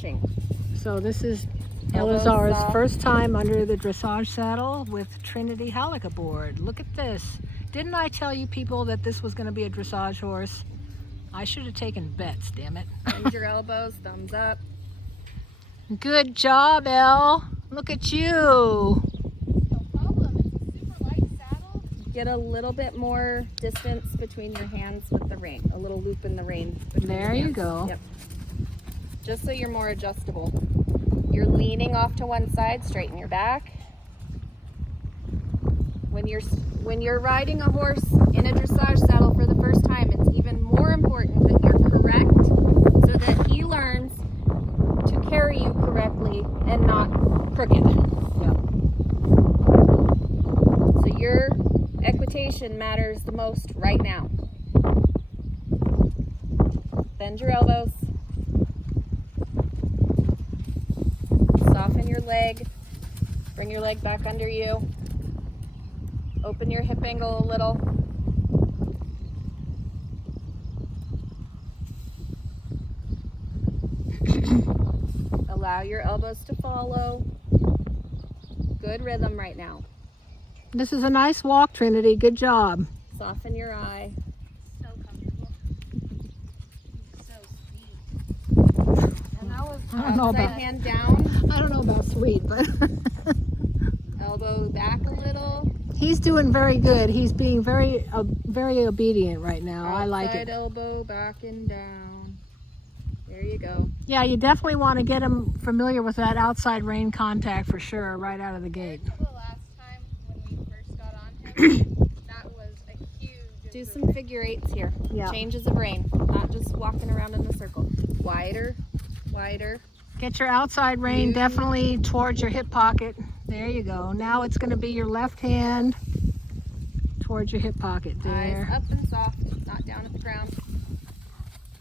stretching. So this is Elbows Elazar's soft. first time under the dressage saddle with Trinity Halleck aboard. Look at this. Didn't I tell you people that this was going to be a dressage horse? I should have taken bets, damn it. Bend your elbows, thumbs up. Good job, El. Look at you. No problem. It's a super light saddle. Get a little bit more distance between your hands with the rein. A little loop in the rein. between There your you hands. go. Yep. Just so you're more adjustable. You're leaning off to one side, straighten your back. When you're riding a horse in a dressage saddle for the first time, it's even more important that you're correct so that he learns to carry you correctly and not crooked. Yep. So your equitation matters the most right now. Bend your elbows. Soften your leg. Bring your leg back under you. Open your hip angle a little. Allow your elbows to follow. Good rhythm right now. This is a nice walk, Trinity. Good job. Soften your eye. So comfortable. So sweet. And that was I don't know outside about- hand down. I don't know about sweet, but Elbow back a little. he's doing very good. He's being very obedient right now. I like Outside it. elbow back and down. There you go. Yeah, you definitely want to get him familiar with that outside rein contact for sure, right out of the gate. The last time when we first got on him, that was a huge Do some figure eights here. Yeah. Changes of rein, not just walking around in a circle. Wider, wider. Get your outside rein definitely towards your hip pocket. There you go. Now it's going to be your left hand towards your hip pocket. Eyes There. up and soft, not down at the ground.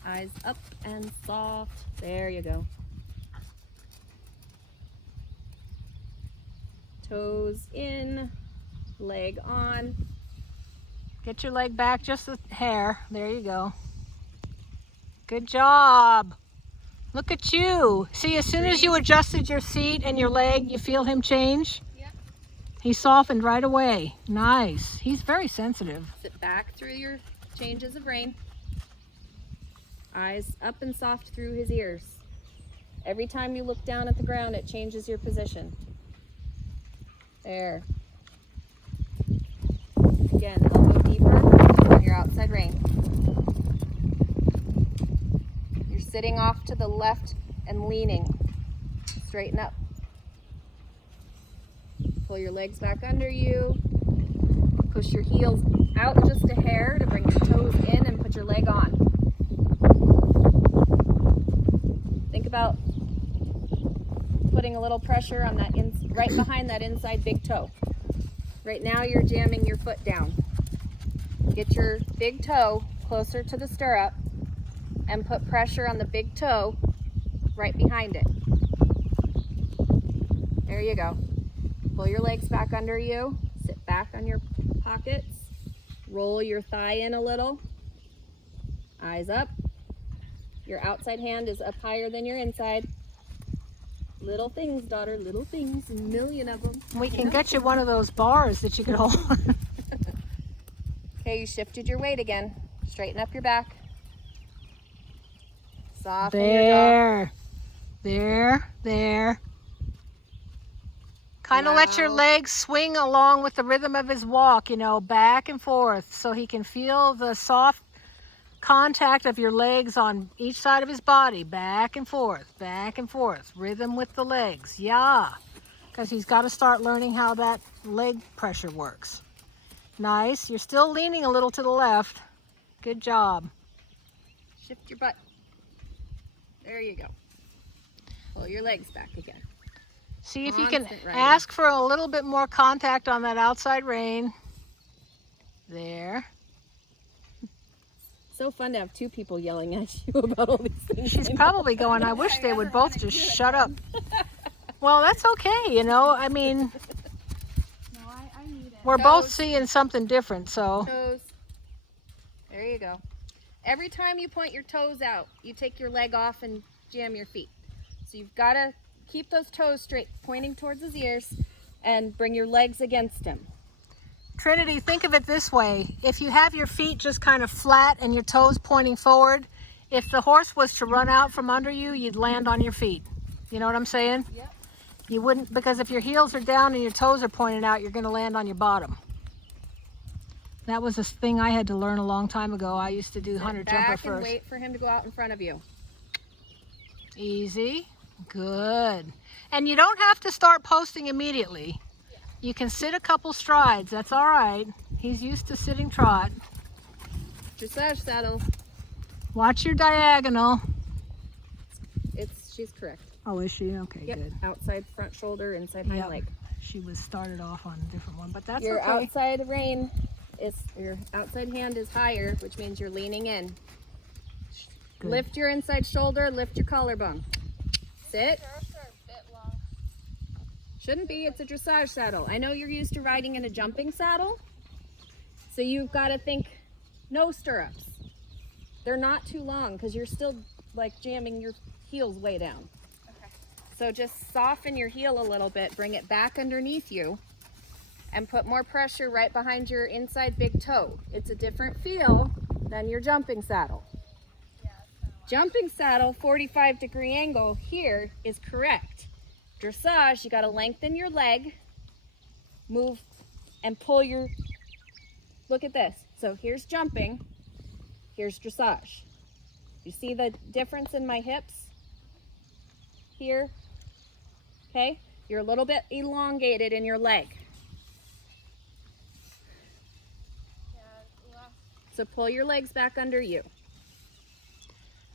Eyes up and soft. There you go. Toes in, leg on. Get your leg back just a hair. There you go. Good job. Look at you. See, as soon as you adjusted your seat and your leg, you feel him change? Yep. He softened right away. Nice. He's very sensitive. Sit back through your changes of rein. Eyes up and soft through his ears. Every time you look down at the ground, it changes your position. There. Again, elbow deeper on your outside rein. You're sitting off to the left and leaning. Straighten up. Pull your legs back under you. Push your heels out just a hair to bring your toes in and put your leg on. Think about putting a little pressure on that right behind that inside big toe. Right now you're jamming your foot down. Get your big toe closer to the stirrup and put pressure on the big toe right behind it. There you go. Pull your legs back under you. Sit back on your pockets. Roll your thigh in a little. Eyes up. Your outside hand is up higher than your inside. Little things, daughter, little things, a million of them. We can get you one of those bars that you can hold. Okay, you shifted your weight again. Straighten up your back. Soften your jaw. There. Kind of let your Now- legs swing along with the rhythm of his walk, you know, back and forth, so he can feel the soft contact of your legs on each side of his body, back and forth, rhythm with the legs. Yeah, because he's got to start learning how that leg pressure works. Nice. You're still leaning a little to the left. Good job. Shift your butt. There you go. Pull your legs back again. See if you can Constant riding. ask for a little bit more contact on that outside rein. There. So fun to have two people yelling at you about all these things. She's probably going, I wish they would both just shut up. Well, that's okay, you know. I mean, No, I need it. we're both Toes. seeing something different, so. Toes. There you go. Every time you point your toes out, you take your leg off and jam your feet. So you've got to keep those toes straight, pointing towards his ears, and bring your legs against him. Trinity, think of it this way. If you have your feet just kind of flat and your toes pointing forward, if the horse was to run out from under you, you'd land on your feet. You know what I'm saying? Yep. You wouldn't, because if your heels are down and your toes are pointing out, you're going to land on your bottom. That was a thing I had to learn a long time ago. I used to do hunter jumper Back and first. wait for him to go out in front of you. Easy. Good. And you don't have to start posting immediately. You can sit a couple strides. That's all right. He's used to sitting trot. Dressage saddle. Watch your diagonal. She's correct. Oh, is she? Okay, Yep. good. Outside front shoulder, inside hind Yep. leg. She was started off on a different one, but that's Your okay. outside rein is, your outside hand is higher, which means you're leaning in. Good. Lift your inside shoulder, lift your collarbone. Sit. Stirrups are a bit long. Shouldn't be, it's a dressage saddle. I know you're used to riding in a jumping saddle, so you've got to think no stirrups. They're not too long because you're still like jamming your heels way down. Okay. So just soften your heel a little bit, bring it back underneath you, and put more pressure right behind your inside big toe. It's a different feel than your jumping saddle. Yeah, that's kind of Jumping saddle, 45-degree angle here is correct. Dressage, you got to lengthen your leg, move and pull your, look at this. So here's jumping, here's dressage. You see the difference in my hips here? Okay, you're a little bit elongated in your leg. yeah. So pull your legs back under you.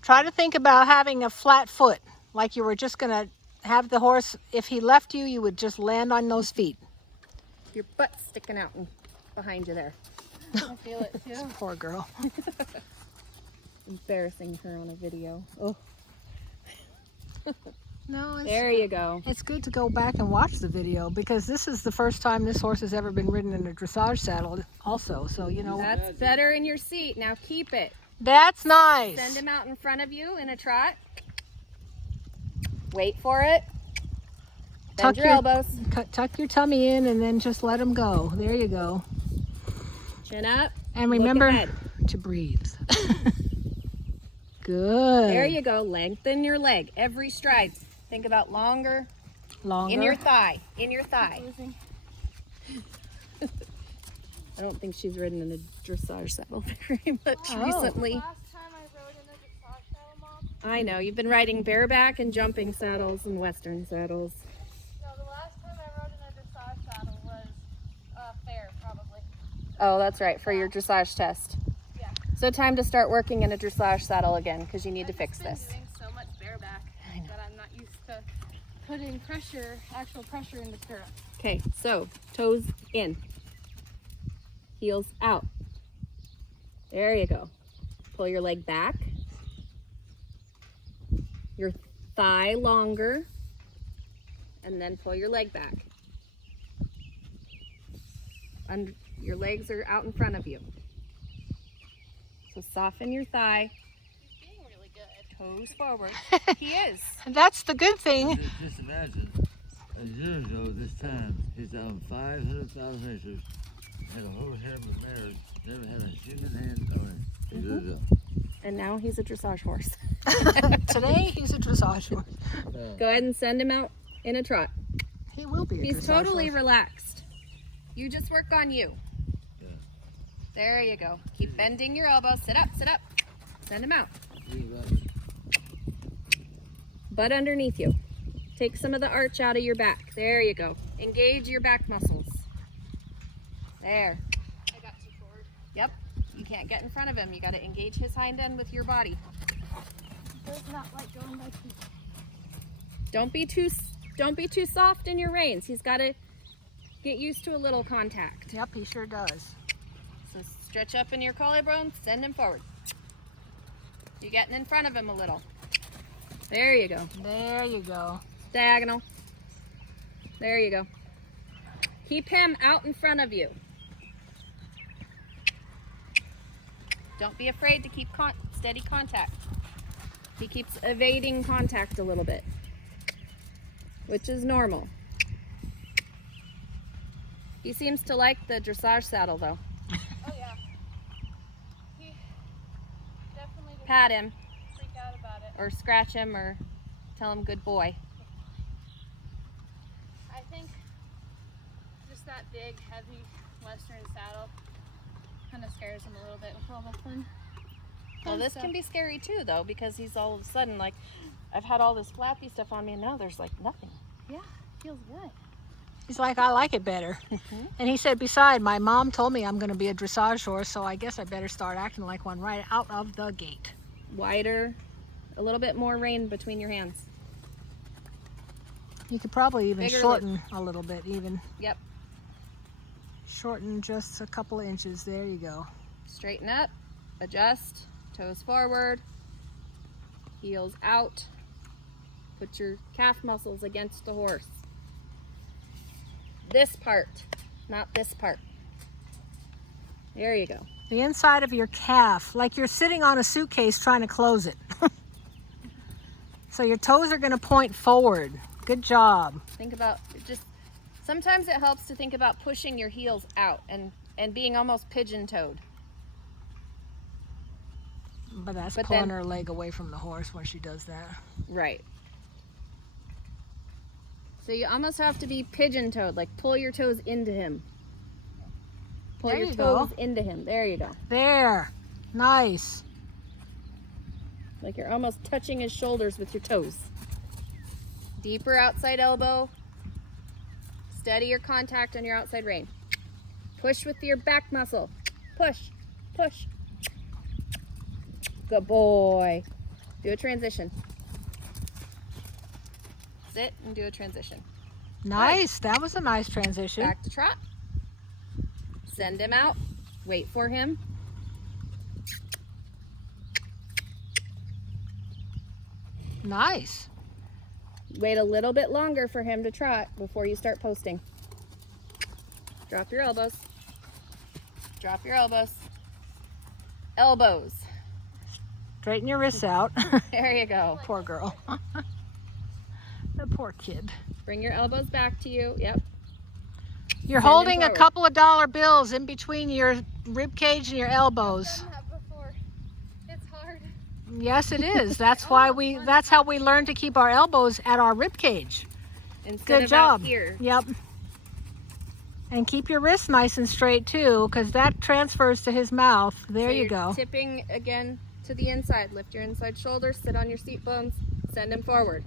Try to think about having a flat foot, like you were just going to have the horse, if he left you, you would just land on those feet. Your butt's sticking out behind you there. I feel it too. Poor girl. Embarrassing her on a video. Oh, No, there you go. it's good to go back and watch the video because this is the first time this horse has ever been ridden in a dressage saddle also. So, you know, That's better in your seat. Now keep it. that's nice. Send him out in front of you in a trot. Wait for it. Bend your elbows. Tuck your tummy in and then just let him go. There you go. Chin up. And Look remember ahead. to breathe. Good. There you go. Lengthen your leg every stride. Think about longer. Longer. In your thigh. In your thigh. Losing. I don't think she's ridden in a dressage saddle very much Oh. recently. Last time I rode in a dressage saddle, Mom. I know. You've been riding bareback and jumping saddles and western saddles. No, the last time I rode in a dressage saddle was fair, probably. Oh, that's right. For your dressage test. Yeah. So time to start working in a dressage saddle again because you need to fix I've this. just been doing so much bareback that I'm not used to putting pressure, actual pressure in the stirrup. Okay, so toes in, heels out. There you go. Pull your leg back, your thigh longer, and then pull your leg back. And your legs are out in front of you. So soften your thigh, He's being really good. toes forward. He is. That's the good thing. Just imagine, a year ago this time, he's on 500,000 acres, had a whole harem of mares, never had a human hand on it. A year ago. And now he's a dressage horse. Today he's a dressage horse. Go ahead and send him out in a trot. He will be a He's dressage totally horse. relaxed. You just work on you. Yeah. There you go. Keep bending your elbows. Sit up, sit up. Send him out. You're right. Butt underneath you. Take some of the arch out of your back. There you go. Engage your back muscles. There. I got too forward. Yep. You can't get in front of him. You got to engage his hind end with your body. He does not like going by feet. Don't be too soft in your reins. He's got to get used to a little contact. Yep, he sure does. So stretch up in your collarbone, send him forward. You're getting in front of him a little. There you go. There you go. Diagonal. There you go. Keep him out in front of you. Don't be afraid to keep steady contact. He keeps evading contact a little bit. which is normal. He seems to like the dressage saddle though. Oh yeah. He definitely didn't Pat him freak out about it. or scratch him or tell him good boy. I think just that big, heavy Western saddle kind of scares him a little bit with all the fun. Well, this can be scary too though, because he's all of a sudden like, I've had all this flappy stuff on me and now there's like nothing. Yeah, feels good. He's like, I like it better. And he said, beside, my mom told me I'm going to be a dressage horse, so I guess I better start acting like one right out of the gate. Wider, a little bit more rein between your hands. You could probably even Bigger shorten a little bit, even. Yep. Shorten just a couple of inches. There you go. Straighten up, adjust, toes forward, heels out. Put your calf muscles against the horse. This part, not this part. There you go. The inside of your calf, like you're sitting on a suitcase trying to close it. So your toes are going to point forward. Good job. Think about just, sometimes it helps to think about pushing your heels out and being almost pigeon-toed. But that's But pulling then- her leg away from the horse when she does that. Right. So you almost have to be pigeon-toed, like pull your toes into him. Pull There your you toes go. into him. There you go. There. Nice. Like you're almost touching his shoulders with your toes. Deeper outside elbow. Steady your contact on your outside rein. Push with your back muscle. Push, push. Good boy. Do a transition. Sit and do a transition. Nice. That was a nice transition. Back to trot. Send him out. Wait for him. Nice. Wait a little bit longer for him to trot before you start posting. Drop your elbows. Drop your elbows. Elbows. Straighten your wrists out. There you go. Poor girl. The poor kid. Bring your elbows back to you. Yep. You're Send him holding a forward. couple of dollar bills in between your rib cage and your elbows. I've done that before. It's hard. Yes, it is. That's why that's how we learn to keep our elbows at our rib cage. Instead Good of job. out here. Yep. And keep your wrists nice and straight too, because that transfers to his mouth. There So you you're go. Tipping again to the inside. Lift your inside shoulder. Sit on your seat bones. Send him forward.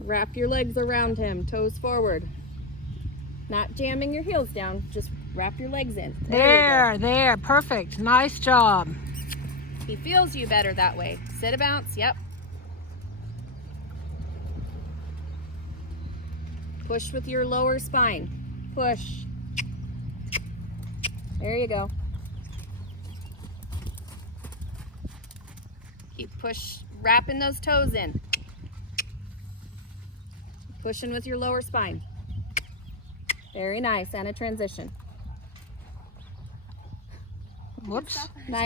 Wrap your legs around him. Toes forward. Not jamming your heels down. Just wrap your legs in. There. Perfect. Nice job. You go. He feels you better that way. Sit a bounce. Yep. Push with your lower spine. Push. There you go. Keep wrapping those toes in. Pushing with your lower spine. Very nice, and a transition. Whoops. Nice.